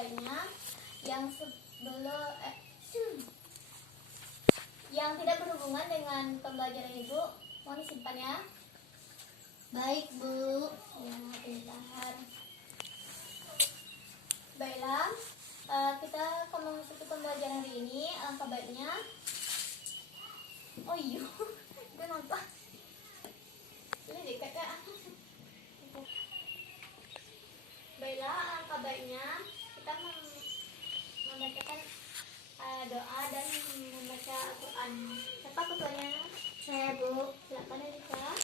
kabarnya yang yang tidak berhubungan dengan pembelajaran Ibu mau disimpan ya. Baik, Bu. Ya, pintar. Baiklah, kita akan memasuki pembelajaran hari ini. Alangkah baiknya. Oh iya, gue nampak. Ini dekat ya. Baiklah, alangkah baiknya kita membacakan doa dan membaca Al-Quran. Siapa ketuanya? Saya, Bu. Silakan Erika.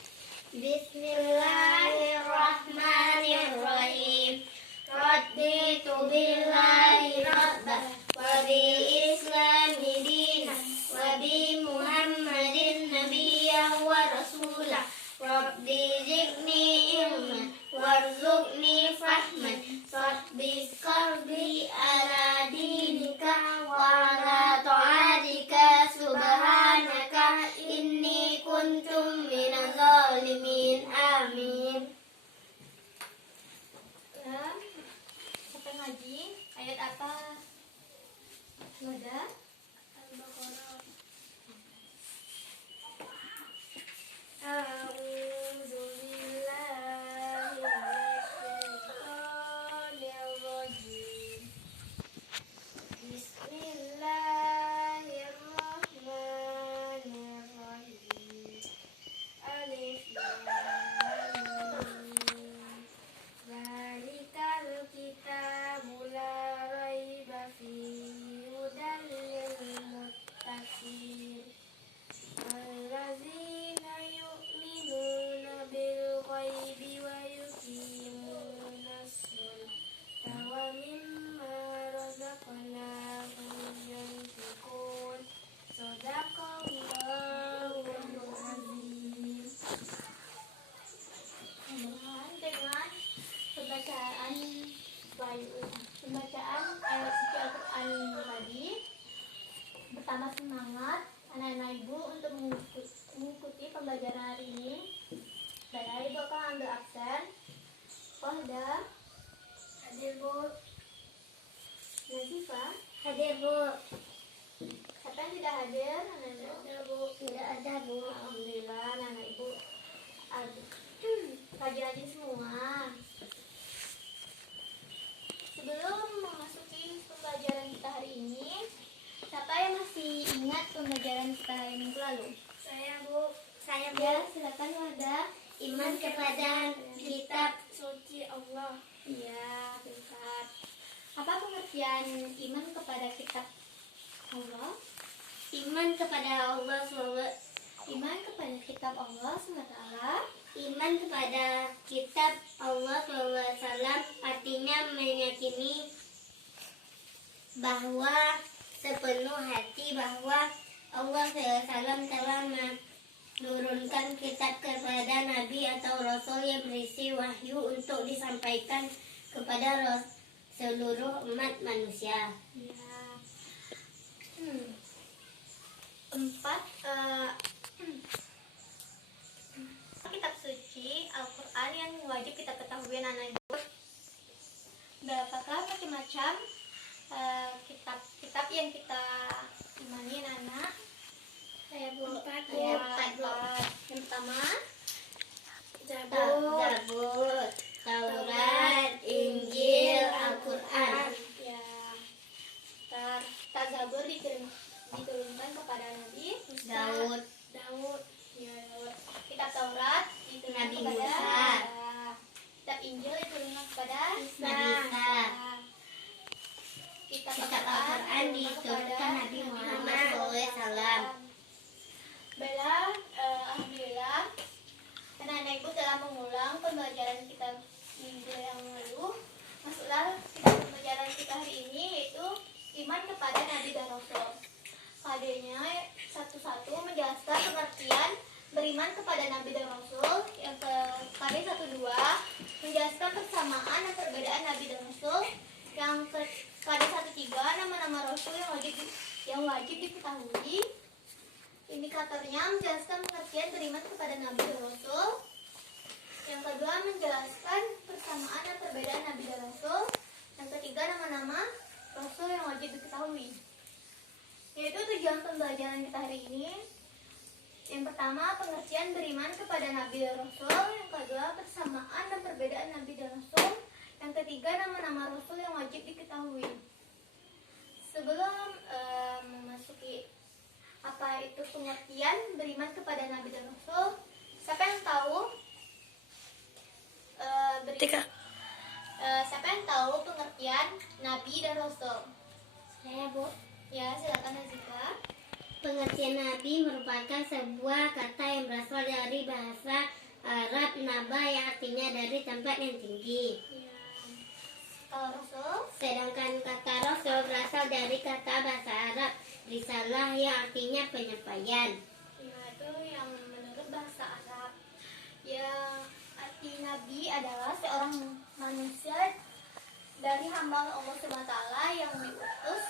Bismillahirrahmanirrahim. Raditu billahi rabban wa bi islami dinan wa bi Muhammadin nabiyyan wa rasulah. Rabbi zidni ilman warzuqni fahman sabbis qalbi ala dinika wa ala ta'atika subhanaka inni kuntum minaz zalimin. Amin. Ya, sampai ngaji ayat apa? Sudah? Al-Baqarah. A'udzu billahi minasyaitonir rajim. Bismillahirrahmanirrahim. Alif lam mim. Zalikal kitabu la raiba fihi hudan lil muttaqin. Allazina yu'minuna bil ghaibi wa yuqimunas sholata wa mimma razaqnahum yunfiqun. Shadaqallahul azim. Dengan pembacaan ayat suci Al-Quran tadi, bertambah semangat anak-anak Ibu untuk mengikuti pembelajaran hari ini. Baiklah, Ibu akan ambil absen. Kohda hadir, Bu. Nazifa Hadir, Bu. siapa yang tidak hadir? Anak-anak Ada, Bu. Tidak ada, Bu. Alhamdulillah, anak-anak Ibu rajin-rajin semua. Sebelum memasuki pembelajaran kita hari ini, siapa yang masih ingat pembelajaran kita hari minggu lalu? Saya, Bu. Saya, Bu. Ya, silakan Wada. Iman kepada kitab suci Allah. Iya, pintar. Apa pengertian iman kepada kitab Allah? Iman kepada Allah Iman kepada kitab Allah SWT. Iman kepada kitab Allah SAW artinya meyakini bahwa sepenuh hati bahwa Allah SAW telah menurunkan kitab kepada Nabi atau Rasul yang berisi wahyu untuk disampaikan kepada seluruh umat manusia. Ya. Kitab suci Al-Quran yang wajib kita ketahui anak Ibu. Berapakah macam-macam kitab yang kita imani anak? Saya Bu. Empat, Bu. Ya, Empat, Bu. Yang pertama Zabur, Taurat, Injil, Al-Quran. Ya. Zabur diturunkan kepada Nabi Musa. Daud. Ya, Daud. Kitab Taurat diturunkan Nabi kepada Musa. Kitab Injil diturunkan kepada Nabi Isa. Kitab Kitab Al-Quran diturunkan Nabi Muhammad SAW. Baiklah, alhamdulillah anak-anak Ibu telah mengulang pembelajaran kita minggu yang lalu. Masuklah kita pembelajaran kita hari ini, yaitu iman kepada Nabi dan Rasul. Padanya satu-satu menjelaskan pengertian beriman kepada Nabi dan Rasul. Yang KD 12 menjelaskan persamaan dan perbedaan Nabi dan Rasul. Yang KD 13 nama-nama Rasul yang wajib diketahui. Indikatornya menjelaskan pengertian beriman kepada Nabi dan Rasul. Yang kedua menjelaskan persamaan dan perbedaan Nabi dan Rasul. Yang ketiga, nama-nama Rasul yang wajib diketahui. Yaitu tujuan pembelajaran kita hari ini. Yang pertama, pengertian beriman kepada Nabi dan Rasul. Yang kedua, persamaan dan perbedaan Nabi dan Rasul. Yang ketiga, nama-nama Rasul yang wajib diketahui. Sebelum memasuki apa itu pengertian beriman kepada Nabi dan Rasul, siapa yang tahu siapa yang tahu pengertian Nabi dan Rasul? Saya, Bu. Ya, silakan Nazika. Pengertian nabi merupakan sebuah kata yang berasal dari bahasa Arab naba yang artinya dari tempat yang tinggi. Ya. Kalau Rasul? Sedangkan kata rasul berasal dari kata bahasa Arab risalah yang artinya penyampaian. Ya, itu yang menurut bahasa Arab. Yang arti Nabi adalah seorang manusia dari hamba Allah SWT yang diutus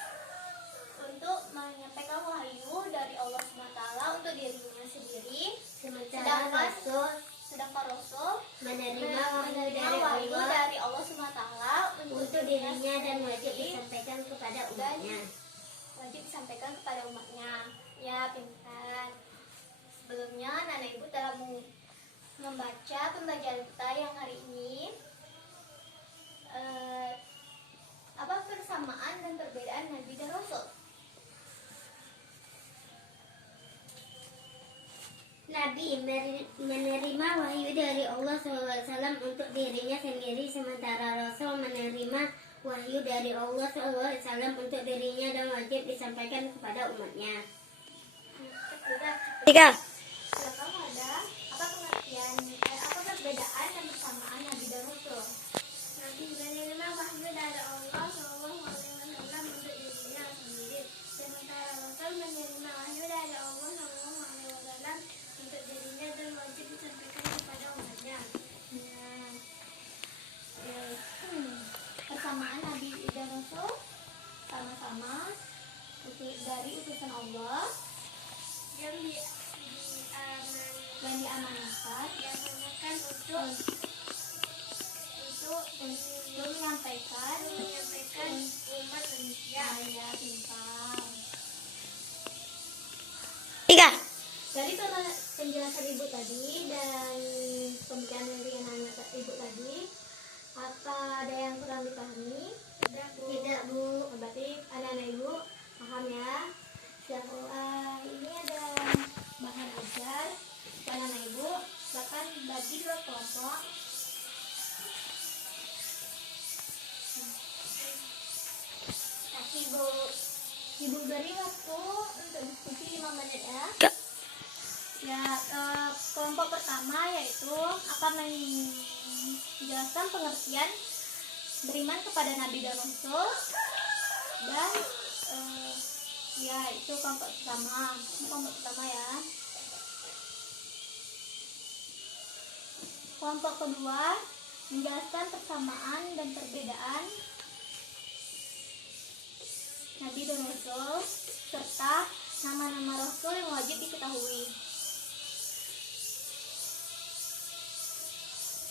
untuk menyampaikan wahyu dari Allah SWT untuk dirinya sendiri. Sementara rasul Sedangkan Rasul menerima wahyu wahyu dari Allah dari Allah SWT untuk dirinya dan wajib disampaikan kepada umatnya. Wajib disampaikan kepada umatnya. Ya, pintar. Sebelumnya, Nana Ibu telah membaca pembelajaran kita yang hari ini. Apa persamaan dan perbedaan Nabi dan Rasul? Nabi menerima wahyu dari Allah SAW untuk dirinya sendiri, sementara Rasul menerima wahyu dari Allah SAW untuk dirinya dan wajib disampaikan kepada umatnya. Tiga. Silakan ada apa pengertian, apa perbedaan dan persamaan Nabi dan Rasul? Nabi menerima wahyu dari Allah SAW untuk dirinya sendiri, sementara Rasul menerima wahyu dari Allah SAW untuk dirinya dan wajib disampaikan kepada umatnya. Persamaan Nabi dan Rasul sama-sama dari utusan Allah Yang diamanahkan untuk menyampaikan umat manusia. ya, pintar. Tiga. Dari penjelasan Ibu tadi dan pembicaraan dari anak Ibu tadi, apa ada yang kurang dipahami? Tidak, Bu. Berarti anak-anak Ibu paham ya. Ini ada bahan ajar untuk anak-anak Ibu. Silakan bagi dua kelompok. Kasih Ibu beri waktu untuk diskusi 5 menit ya. Ya, kelompok pertama yaitu akan menjelaskan pengertian beriman kepada Nabi dan Rasul, dan ya itu kelompok pertama ya. Kelompok kedua menjelaskan persamaan dan perbedaan Nabi dan Rasul serta nama-nama Rasul yang wajib diketahui.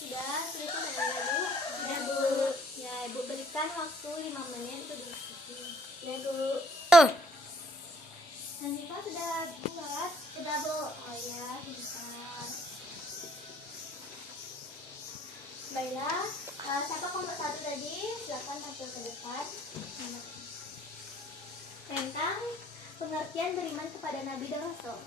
Sudah itu ada Bu? Sudah, Bu. Ya, Ibu berikan waktu 5 menit untuk diskusi. Ya, Bu. Nanti sudah buat? Sudah, Bu. Oh ya, bentar. Baiklah, siapa kelompok 1 tadi? Silakan tampil ke depan. Tentang pengertian beriman kepada Nabi dan Rasul.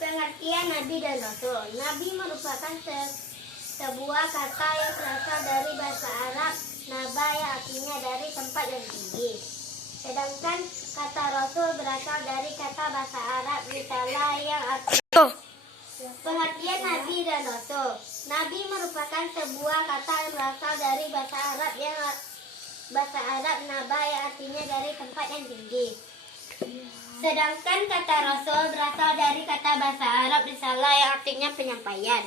Pengertian Nabi dan Rasul. Nabi merupakan sebuah kata yang berasal dari bahasa Arab naba yang artinya dari tempat yang tinggi. Sedangkan kata Rasul berasal dari kata bahasa Arab risalah yang artinya. Pengertian Nabi dan Rasul. Nabi merupakan sebuah kata yang berasal dari bahasa Arab naba yang artinya dari tempat yang tinggi. Sedangkan kata Rasul berasal dari kata bahasa Arab risalah yang artinya penyampaian.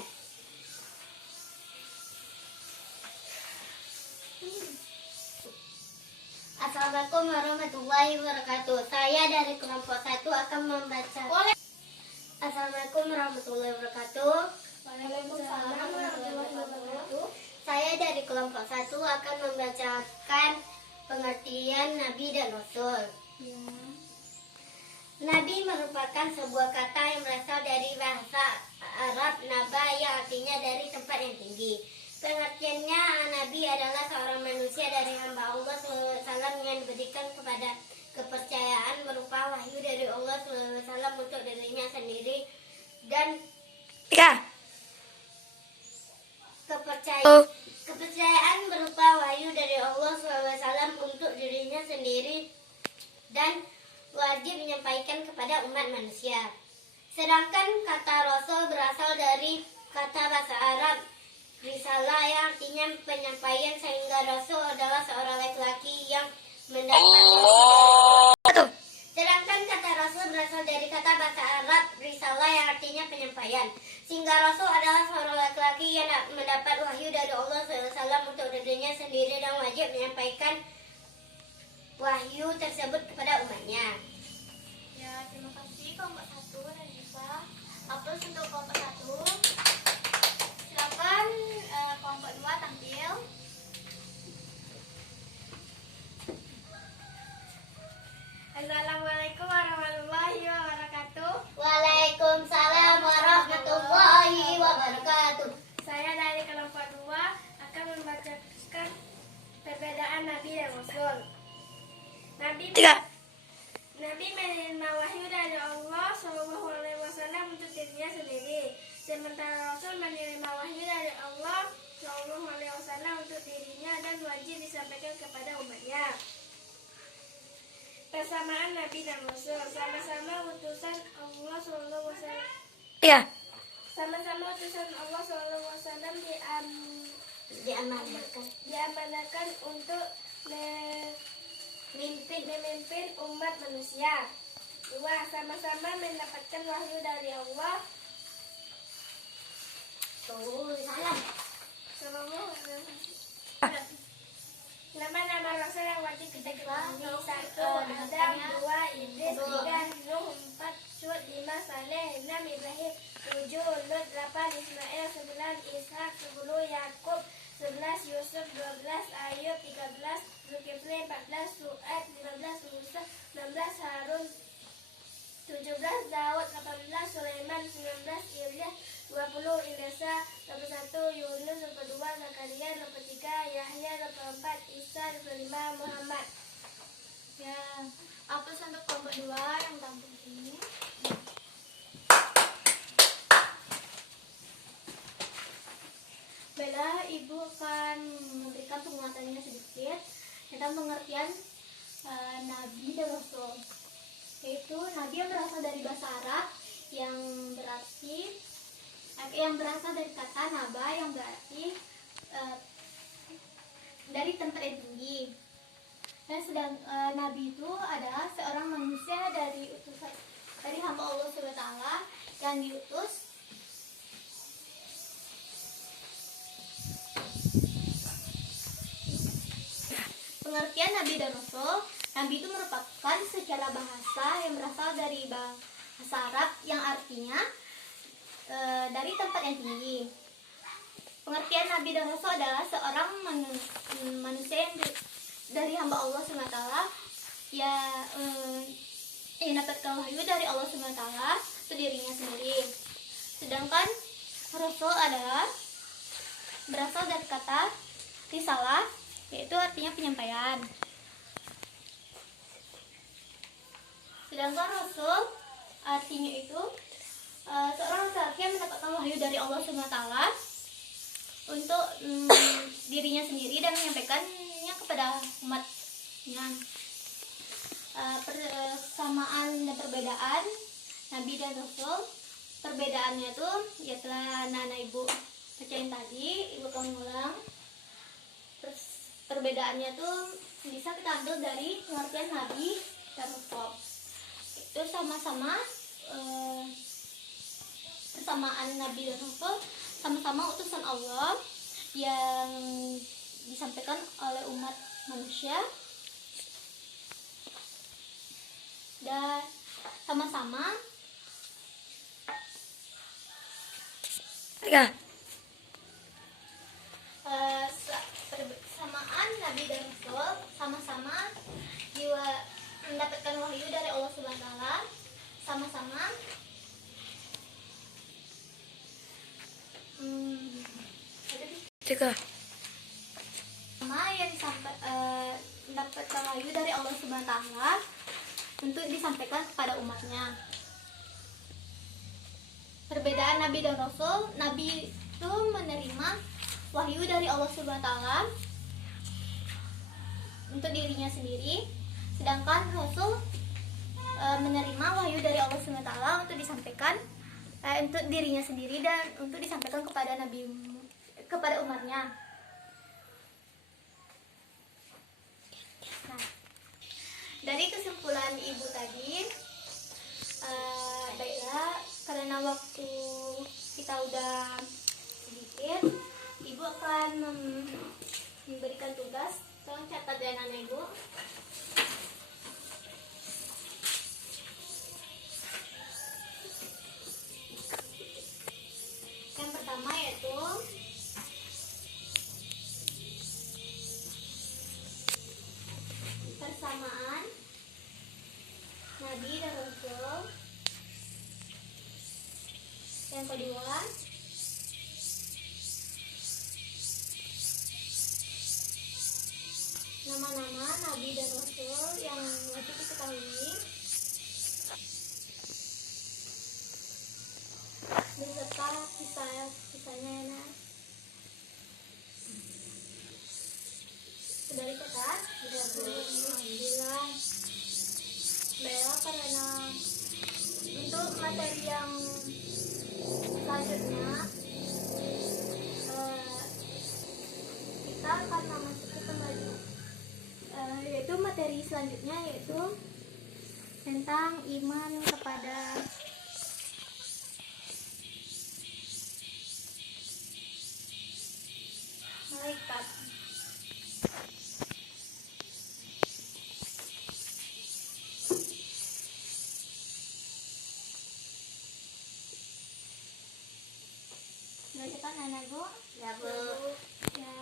Assalamualaikum warahmatullahi wabarakatuh. Saya dari kelompok 1 akan membaca. Assalamualaikum warahmatullahi wabarakatuh. Waalaikumsalam warahmatullahi wabarakatuh. Saya dari kelompok 1 akan membacakan pengertian Nabi dan Rasul. Ya. Nabi merupakan sebuah kata yang berasal dari bahasa Arab naba yang artinya dari tempat yang tinggi. Pengertiannya, Nabi adalah seorang manusia dari hamba Allah SAW yang diberikan kepada kepercayaan berupa wahyu dari Allah SAW untuk dirinya sendiri dan kepercayaan berupa wahyu dari Allah SAW untuk dirinya sendiri dan wajib menyampaikan kepada umat manusia. Sedangkan kata Rasul berasal dari kata bahasa Arab risalah yang artinya penyampaian, sehingga Rasul adalah seorang laki-laki yang mendapat Sedangkan kata Rasul berasal dari kata bahasa Arab risalah yang artinya penyampaian, sehingga Rasul adalah seorang laki-laki yang mendapat wahyu dari Allah SAW untuk dirinya sendiri dan wajib menyampaikan wahyu tersebut kepada umatnya. Ya, terima kasih kelompok 1 dan juga aplaus untuk kelompok 1. Silakan kelompok 2 tampil. Assalamualaikum warahmatullahi wabarakatuh. Waalaikumsalam warahmatullahi wabarakatuh. Saya dari kelompok 2 akan membacakan perbedaan Nabi dan Rasul. Nabi menerima wahyu dari Allah SAW untuk dirinya sendiri, sementara Rasul menerima wahyu dari Allah SAW untuk dirinya dan wajib disampaikan kepada umatnya. Persamaan Nabi dan Rasul, sama-sama utusan Allah SAW. Sama-sama utusan Allah SAW diamanahkan untuk memimpin umat manusia. 2. Sama-sama mendapatkan wahyu dari Allah. Salam. Nama-nama Rasul yang wajib kita ketahui: 1. Adam, 2. Idris, 3. Nuh, 4. Hud, 5. Saleh, 6. Ibrahim, 7. Lut, 8. Ismail, 9. Ishak, 10. Yakub, 11. Yusuf, 12. Ayub, 13. Zulkifli, 14. Su'aib, 15. Musa, 16. Harun, 17. Daud, 18. Sulaiman, 19. Ilyas, 20. Ilyasa, 21. Yunus, 22. Zakaria, 23. Yahya, 24. Isa, 25. Muhammad. Ya, apa untuk kelompok 2 yang tampil ini? Baiklah, Ibu akan memberikan penguatannya sedikit tentang pengertian Nabi dan Rasul. Yaitu Nabi yang berasal dari bahasa Arab yang berarti yang berasal dari kata naba yang berarti dari tempat yang tinggi. Dan sedang Nabi itu adalah seorang manusia dari hamba Allah SWT yang diutus pengertian Nabi dan Rasul. Nabi itu merupakan secara bahasa yang berasal dari bahasa Arab yang artinya dari tempat yang tinggi. Pengertian Nabi dan Rasul adalah seorang manusia yang dari hamba Allah SWT yang dapatkan wahyu dari Allah SWT untuk dirinya sendiri. Sedangkan Rasul adalah berasal dari kata risalah, yaitu artinya penyampaian. Sedangkan Rasul artinya itu seorang laki-laki yang mendapatkan wahyu dari Allah SWT untuk dirinya sendiri dan menyampaikannya kepada umatnya. Persamaan dan perbedaan Nabi dan Rasul, perbedaannya itu ya telah anak-anak Ibu bacain tadi, Ibu akan mengulang. Perbedaannya tuh bisa kita ambil dari pengertian Nabi dan Rasul. Itu sama-sama persamaan Nabi dan Rasul, sama-sama utusan Allah yang disampaikan oleh umat manusia, dan sama-sama Nabi dan Rasul sama-sama mendapatkan wahyu dari Allah Subhanahu wa taala, sama-sama yang mendapatkan wahyu dari Allah Subhanahu wa taala untuk disampaikan kepada umatnya. Perbedaan Nabi dan Rasul, Nabi itu menerima wahyu dari Allah Subhanahu wa taala untuk dirinya sendiri, sedangkan Rasul menerima wahyu dari Allah Subhanahu wa taala untuk disampaikan untuk dirinya sendiri dan untuk disampaikan kepada umatnya. Nah, dari kesimpulan ibu tadi, baiklah, karena waktu kita udah sedikit, ibu akan memberikan tugas. Tolong catat ya anak ibu. Yang pertama yaitu persamaan Nabi dan Rasul. Yang kedua, nama-nama Nabi dan Rasul yang wajib diketahui beserta kisahnya ya, Nak. Sudah dicatat? Alhamdulillah. Baiklah, karena untuk materi yang selanjutnya kita akan memasuki pembelajaran yaitu materi selanjutnya, yaitu tentang iman kepada malaikat. Sudah cepat anak Bu? Ya, Bu. Ya.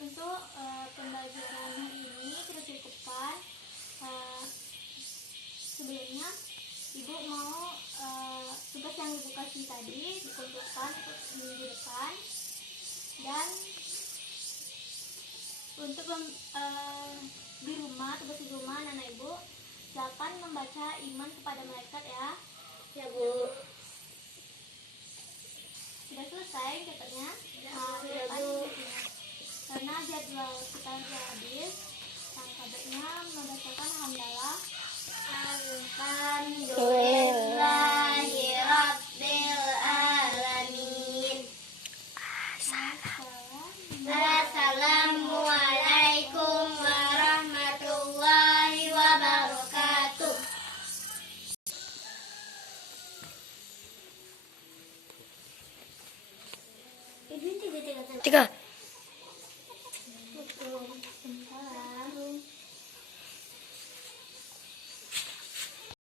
Untuk pembelajaran hari ini kita cukupkan. Sebelumnya ibu mau tugas yang ibu kasih tadi dikumpulkan untuk minggu depan, dan untuk di rumah, tugas di rumah anak ibu silakan membaca iman kepada malaikat ya. Ya, Bu. Sudah selesai katanya. Ya, Bu. Karena jadwal kita sudah habis, kabarnya membacakan hamdalah. Alhamdulillahi Rabbil Alamin. Assalamualaikum warahmatullahi wabarakatuh. Tiga.